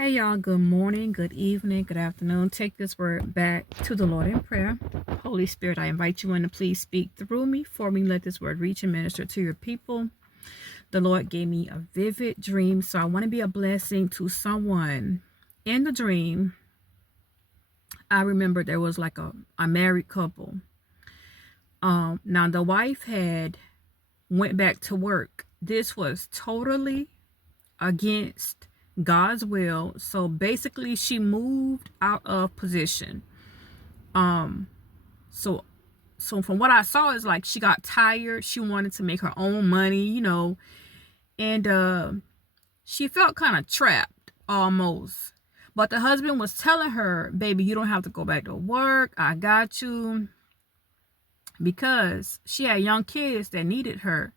Hey y'all, good morning, good evening, good afternoon. Take this word back to the Lord in prayer. Holy Spirit, I invite you in to please speak through me, for me. Let this word reach and minister to your people. The Lord gave me a vivid dream, so I want to be a blessing to someone. In the dream, I remember there was like a married couple. Now the wife had went back to work. This was totally against God's will. So basically she moved out of position. Um so so from what I saw is like she got tired. She wanted to make her own money, and she felt kind of trapped almost. But the husband was telling her, baby, you don't have to go back to work. I got you. Because she had young kids that needed her.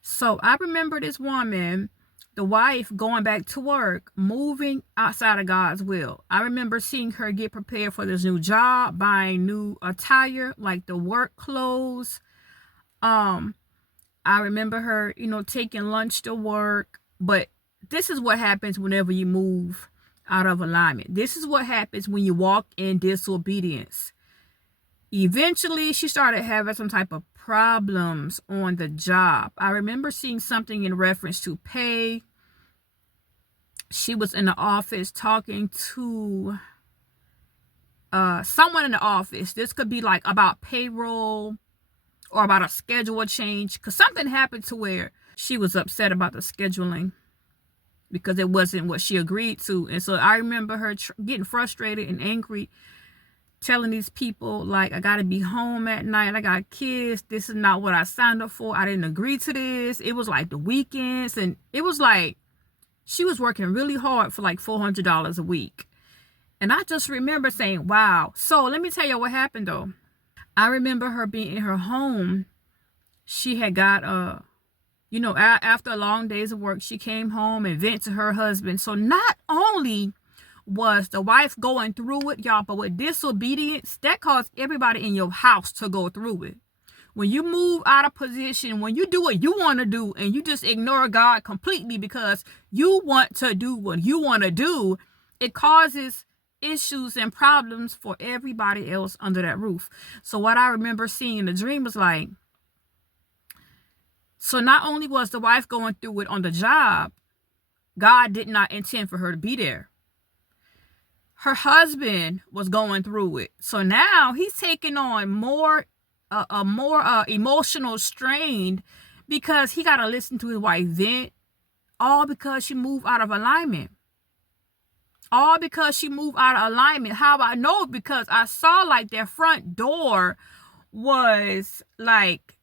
So I remember this woman, the wife, going back to work, moving outside of God's will. I remember seeing her get prepared for this new job, buying new attire, like the work clothes. I remember her, taking lunch to work. But this is what happens whenever you move out of alignment. This is what happens when you walk in disobedience. Eventually, she started having some type of problems on the job. I remember seeing something in reference to pay. She was in the office talking to someone in the office. This could be like about payroll or about a schedule change, because something happened to where she was upset about the scheduling because it wasn't what she agreed to. And so I remember her getting frustrated and angry, telling these people, like, I gotta be home at night, I got kids, this is not what I signed up for, I didn't agree to this. It was like the weekends, and it was like she was working really hard for like $400 a week. And I just remember saying, wow. So let me tell you what happened though. I remember her being in her home. She had got after long days of work, she came home and vent to her husband. So not only was the wife going through it, y'all, but with disobedience, that caused everybody in your house to go through it. When you move out of position, when you do what you want to do and you just ignore God completely because you want to do what you want to do, it causes issues and problems for everybody else under that roof. So what I remember seeing in the dream was like, so not only was the wife going through it on the job, God did not intend for her to be there. Her husband was going through it. So now he's taking on more emotional strain because he got to listen to his wife vent, all because she moved out of alignment. All because she moved out of alignment. How I know? Because I saw like their front door was like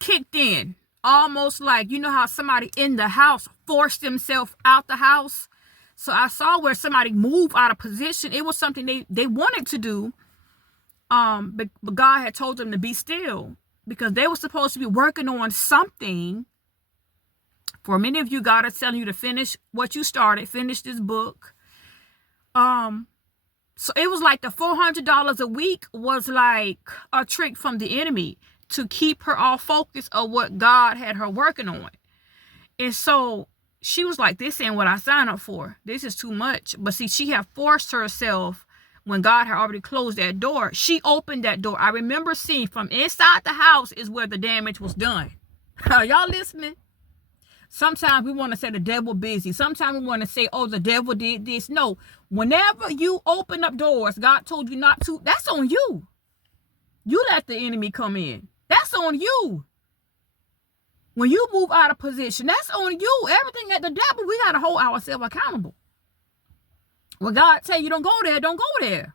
kicked in. Almost like, you know how somebody in the house forced themselves out the house. So I saw where somebody moved out of position. It was something they wanted to do. But God had told them to be still because they were supposed to be working on something. For many of you, God is telling you to finish what you started, finish this book. So it was like the $400 a week was like a trick from the enemy to keep her off focus of what God had her working on. And so she was like, this ain't what I signed up for. This is too much. But see, she had forced herself when God had already closed that door. She opened that door. I remember seeing from inside the house is where the damage was done. Are y'all listening? Sometimes we want to say the devil busy. Sometimes we want to say, oh, the devil did this. No, whenever you open up doors God told you not to, that's on you. You let the enemy come in. That's on you. When you move out of position, that's on you. Everything at the devil, we got to hold ourselves accountable. When God tell you don't go there, don't go there.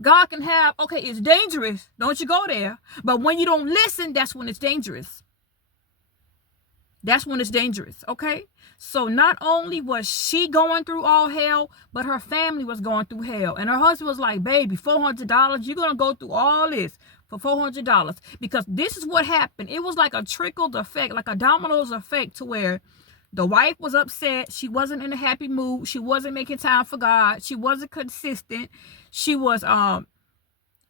God can have, okay, it's dangerous. Don't you go there. But when you don't listen, that's when it's dangerous. That's when it's dangerous, okay? So not only was she going through all hell, but her family was going through hell. And her husband was like, baby, $400, you're going to go through all this for $400. Because this is what happened. It was like a trickled effect, like a dominoes effect, to where the wife was upset. She wasn't in a happy mood. She wasn't making time for God. She wasn't consistent. She was,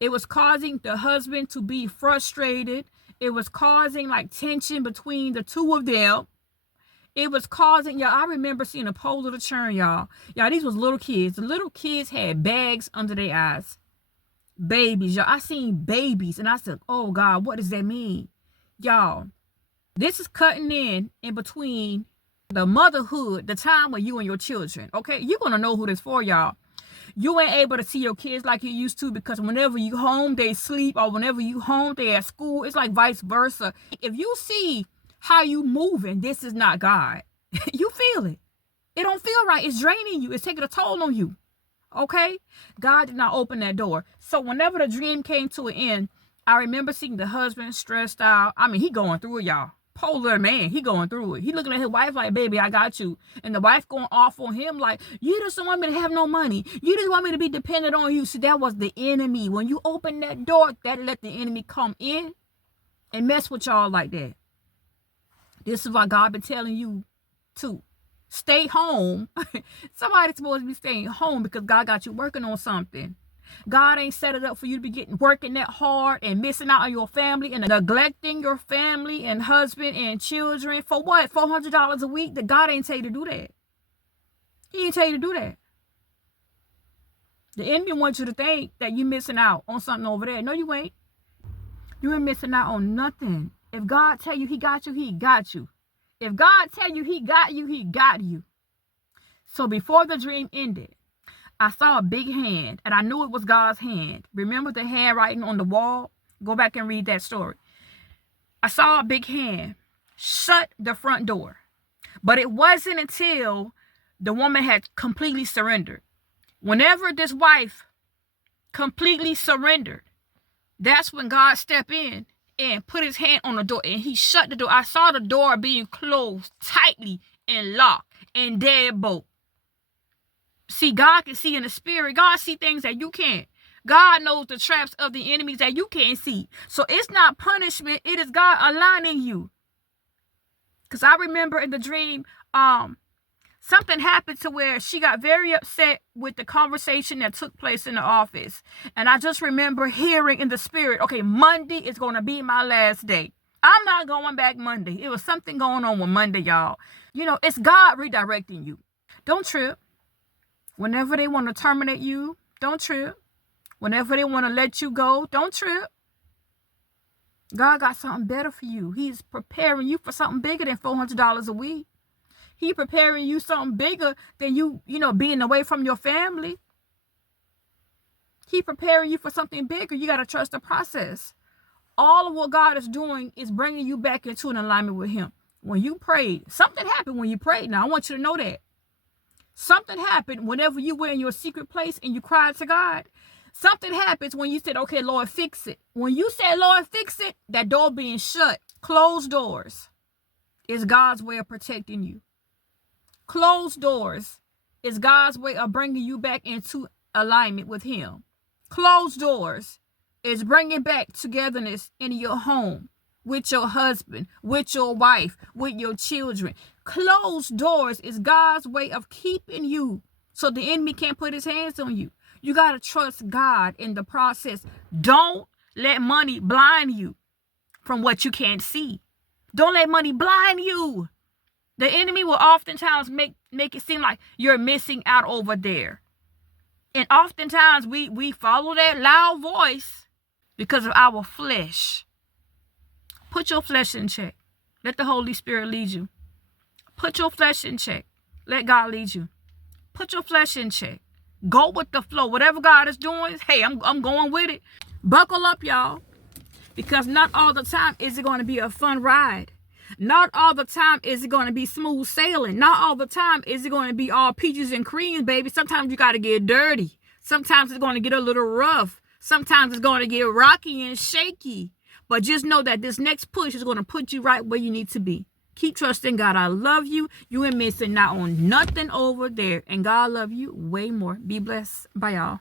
it was causing the husband to be frustrated. It was causing like tension between the two of them. It was causing, y'all, I remember seeing a pole of the churn, y'all. Y'all, these was little kids. The little kids had bags under their eyes. Babies, y'all. I seen babies, and I said, oh, God, what does that mean? Y'all, this is cutting in between the motherhood, the time with you and your children, okay? You're going to know who this for, y'all. You ain't able to see your kids like you used to, because whenever you home, they sleep, or whenever you home, they at school. It's like vice versa. If you see how you moving, this is not God. You feel it. It don't feel right. It's draining you. It's taking a toll on you. Okay? God did not open that door. So whenever the dream came to an end, I remember seeing the husband stressed out. I mean, he going through it, y'all. Polar man, he going through it. He looking at his wife like, baby, I got you. And the wife going off on him like, you just don't want me to have no money. You just want me to be dependent on you. See, that was the enemy. When you open that door, that let the enemy come in and mess with y'all like that. This is why God been telling you to stay home. Somebody's supposed to be staying home because God got you working on something. God ain't set it up for you to be working that hard and missing out on your family and neglecting your family and husband and children for what? $400 a week? That God ain't tell you to do that. He ain't tell you to do that. The enemy wants you to think that you're missing out on something over there. No, you ain't. You ain't missing out on nothing. If God tell you he got you, he got you. If God tell you he got you, he got you. So before the dream ended, I saw a big hand, and I knew it was God's hand. Remember the handwriting on the wall? Go back and read that story. I saw a big hand shut the front door. But it wasn't until the woman had completely surrendered. Whenever this wife completely surrendered, that's when God stepped in and put his hand on the door, and he shut the door. I saw the door being closed tightly and locked and deadbolt. See, God can see in the spirit. God see things that you can't. God knows the traps of the enemies that you can't see. So it's not punishment. It is God aligning you. Because I remember in the dream, something happened to where she got very upset with the conversation that took place in the office. And I just remember hearing in the spirit, okay, Monday is going to be my last day. I'm not going back Monday. It was something going on with Monday, y'all. You know, it's God redirecting you. Don't trip. Whenever they want to terminate you, don't trip. Whenever they want to let you go, don't trip. God got something better for you. He's preparing you for something bigger than $400 a week. He preparing you something bigger than you being away from your family. He preparing you for something bigger. You got to trust the process. All of what God is doing is bringing you back into an alignment with him. When you prayed, something happened when you prayed. Now, I want you to know that. Something happened whenever you were in your secret place and you cried to God. Something happens when you said, okay, Lord, fix it. When you said, Lord, fix it, that door being shut, closed doors is God's way of protecting you. Closed doors is God's way of bringing you back into alignment with him. Closed doors is bringing back togetherness in your home, with your husband, with your wife, with your children. Closed doors is God's way of keeping you so the enemy can't put his hands on you. You got to trust God in the process. Don't let money blind you from what you can't see. Don't let money blind you. The enemy will oftentimes make it seem like you're missing out over there. And oftentimes we follow that loud voice because of our flesh. Put your flesh in check. Let the Holy Spirit lead you. Put your flesh in check. Let God lead you. Put your flesh in check. Go with the flow. Whatever God is doing, hey, I'm going with it. Buckle up, y'all. Because not all the time is it going to be a fun ride. Not all the time is it going to be smooth sailing. Not all the time is it going to be all peaches and cream, baby. Sometimes you got to get dirty. Sometimes it's going to get a little rough. Sometimes it's going to get rocky and shaky. But just know that this next push is going to put you right where you need to be. Keep trusting God. I love you. You ain't missing out on nothing over there. And God love you way more. Be blessed. Bye, y'all.